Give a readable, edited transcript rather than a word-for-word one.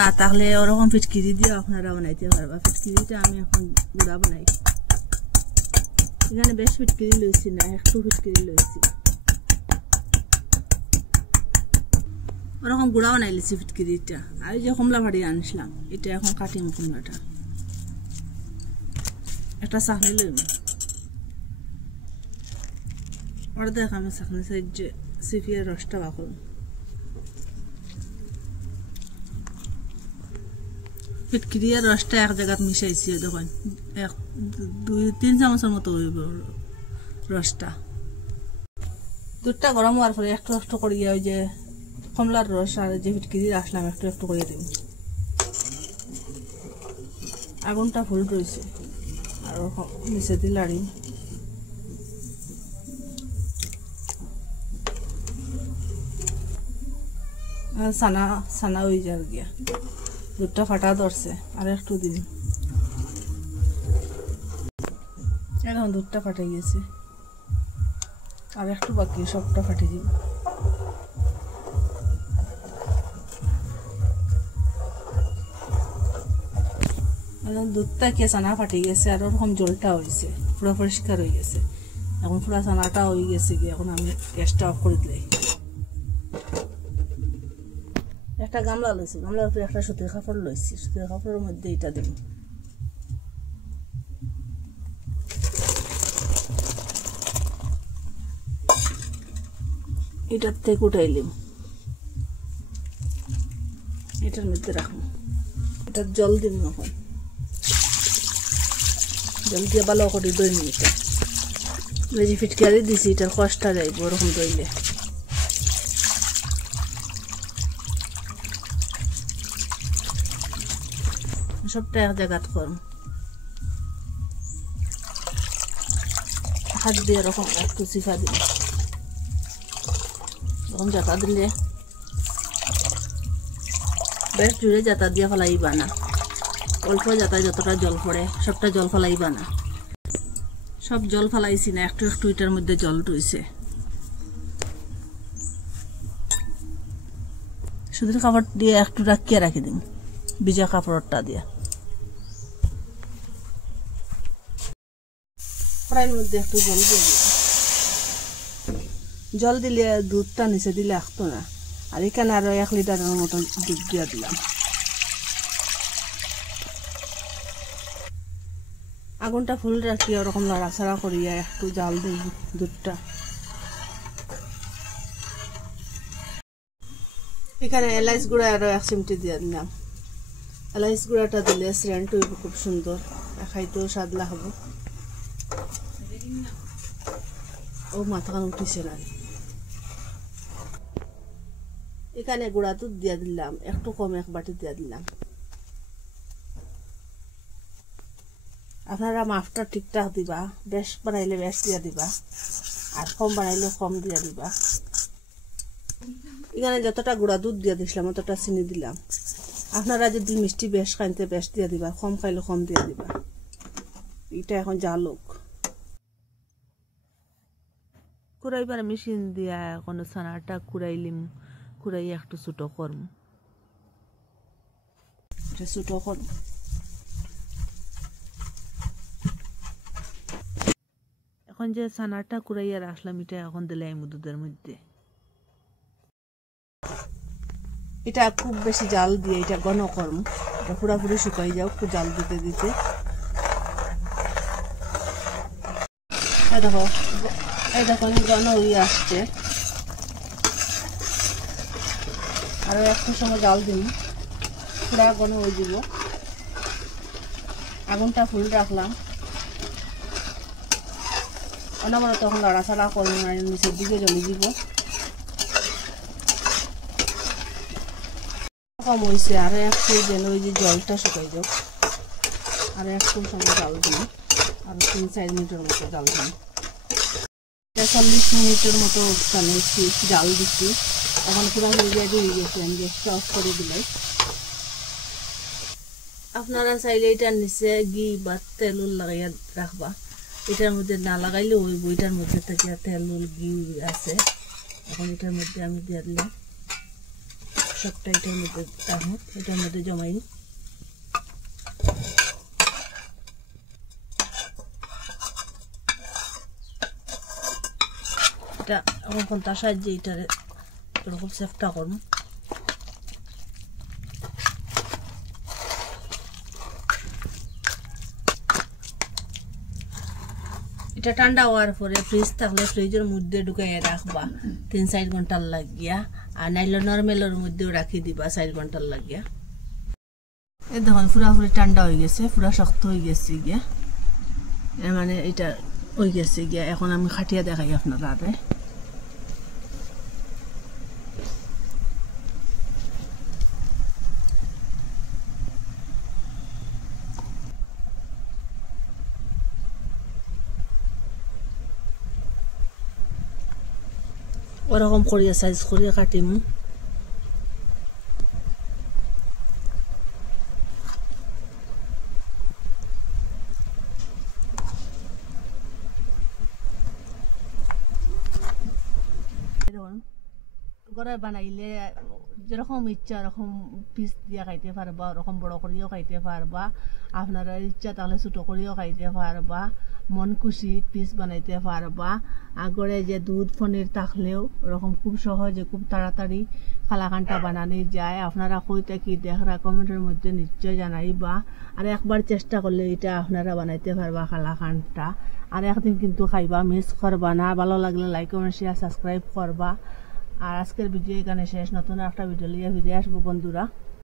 না থাকলে ওরকম ফিটকিরি দিয়ে আপনারা বানাইতে পারবা। ফিটকিরিটা আমি এখন গুঁড়া বানাই। এখানে বেশ ফিটকিরি লইছি না, একটু ফিটকিরি লইছি। ওরকম গুঁড়া বানাই লিছি ফিটকিরিটা। আর এই যে কমলা ভাড়ি আনছিলাম, এটা এখন কাটিম কমলাটা। একটা চাকনি লইম, ওর দেখ আমি চাকনি সাইড যে সিপিয়ার রসটা বাকল। ফিটকিরি আর রসটা এক জায়গায় মিশাইছি, দেখুন 1-2-3 চামচের মতো হইব রসটা। দুধটা গরম হওয়ার পরে একটু একটু করিয়া ওই যে কমলার রস আর যে ফিটকিরি আসলাম একটু একটু করিয়ে দিন। আগুনটা ফুল রয়েছে আর নিচে দিলাড়ি। সানা সানা হয়ে যার গিয়া দুধটা ফাটা ধরছে, আর একটু দিন। এখন দুধটা ফাটে গেছে, আর একটু বাকি, সবটা ফাটে দিব। দুধটা কে চানা ফাটে গেছে, আর ওরকম জলটা হয়েছে, পুরো পরিষ্কার হয়ে গেছে। এখন পুরা চানাটা হয়ে গেছে গিয়ে, এখন আমি গ্যাসটা অফ করে দিলাই। একটা গামলা লইছি, গামলার উপরে একটা সুতির কাপড় লইছি, সুতির কাপড়ের মধ্যে এটা দিন। এটার থেকে উঠাইলিম, এটার মধ্যে রাখবো। এটার জল দিন, এখন জল দিয়ে ভালো করে দই নিতে। যে ফিটকারি দিছি এটার কষ্টটা যাইব ওরকম দইলে। সবটা এক জায়গাত করম, হাত দিয়ে এরকম একটু চিফা দিল। এরকম জাতা দিলে বেশ জুড়ে জাতা দিয়ে ফেলাইবা না, অল্প জাতায় যতটা জল পড়ে সবটা জল ফেলাইবা না। সব জল ফেলাইছি না, একটু একটু এটার মধ্যে জল রয়েছে। সুতির কাপড় দিয়ে একটু রাখিয়ে রাখি দিন, ভিজা কাপড়টা দিয়ে। কড়াইয়ের মধ্যে একটু জল দিয়ে দিলাম। জল দিলে দুধটা নিচে দিলে আসতো না, আর এখানে আরো 1 লিটারের মতো দুধ দিয়ে দিলাম। আগুনটা ফুল রাখি, ওরকম লড়াছাড়া করিয়া একটু জাল দিই দুধটা। এখানে এলাইচ গুঁড়া আরো 1 চিমটি দিয়ে দিলাম। এলাইচ গুঁড়াটা দিলে সেন্ট হইব খুব সুন্দর, খাইতেও স্বাদ লাগবে। ও মাথাখান উঠিছে না। এখানে গুঁড়া দুধ দিয়ে দিলাম, একটু কম 1 বাটি দিয়ে দিলাম। আপনারা মাপটা ঠিকঠাক দিবা, বেশ বানাইলে বেশ দিয়ে দিবা, আর কম বানাইলে কম দিয়ে দিবা। এখানে যতটা গুঁড়া দুধ দিয়ে দিছিলাম অতটা চিনি দিলাম। আপনারা যদি মিষ্টি বেশ খাইতে বেশ দিয়ে দিবা, কম খাইলে কম দিয়ে দিবা। এটা এখন জালুক কুড়াইবার মেশিন দিয়া এখন ছানাটা কুড়াইলিম, কুড়াই একটু ছোট করম, ছোট করম। এখন যে ছানাটা কুড়াইয়া রাখলাম এটা এখন দিলাম দুধের মধ্যে। এটা খুব বেশি জাল দিয়ে এটা ঘন করম, এটা পুরাপুরি শুকাই যাও একটু জাল দিতে দিতে। দেখো এই দেখো ঘন হয়ে আসছে, আরো একটু সময় জাল দিন, পুরা ঘন হয়ে যাব। আগুনটা ফুল রাখলাম, অনবরত তখন লড়াছাড়া করবো না, নিচের দিকে জ্বলে দিব। কম হয়েছে, আরো একটু যেন ওই যে জলটা শুকাই যাও, আর একটু সময় জাল দিন, আর 3-4 মিনিটের মতো জাল দিন। 40 মিনিটের মতো জাল দিচ্ছি, এখন পুরো রেডি হয়ে গেছে। আমি গ্যাসটা অফ করে দিলাই। আপনারা চাইলে এটার নিচে ঘি বা তেল লাগাইয়া রাখবা, এটার মধ্যে না লাগাইলে ওই বইটার মধ্যে থেকে তেল ঘি আছে। এখন এটার মধ্যে আমি দিয়ে দিলাম। সবটা এটার মধ্যে রাখবো, এটার মধ্যে জমাই। এটা এখন তার সাহায্যে এটারে এরকম সেফটা করব। এটা ঠান্ডা হওয়ার পরে ফ্রিজ থাকলে ফ্রিজের মধ্যে ঢুকাইয়া রাখবা 3-4 ঘন্টার লাগিয়া, আর নাইলে নর্মেলের মধ্যেও রাখি দিবা 4 ঘন্টার লাগিয়া। এই দেখুন পুরাপুরি ঠান্ডা হয়ে গেছে, পুরা শক্ত হয়ে গেছে গিয়া, মানে এটা হয়ে গেছে গিয়া। এখন আমি খাটিয়া দেখাই আপনারা। ওরকম করিয়া সাইজ করিয়া কাটিম। ঘরে বানাইলে যেরকম ইচ্ছা ওরকম পিস দিয়ে খাইতে পারবা, ওরকম বড় করিও খাইতে পারবা, আপনারা ইচ্ছা তাহলে ছোটো করিও খাইতে পারবা, মন খুশি পিস বানাইতে পারবা। আগরে যে দুধ পনির থাকলেও ওরকম খুব সহজে খুব তাড়াতাড়ি কালাকানটা বানানো যায়। আপনারা কইতে কি দেখরা কমেন্টের মধ্যে নিশ্চয় জানাইবা, আর একবার চেষ্টা করলে এটা আপনারা বানাইতে পারবা কালাকানটা। আর একদিন কিন্তু খাইবা, মিস করবা না। ভালো লাগলে লাইক কমেন্ট শেয়ার সাবস্ক্রাইব করবা। আর আজকের ভিডিও এখানে শেষ, নতুন একটা ভিডিও নিয়ে ফিরে আসবো বন্ধুরা।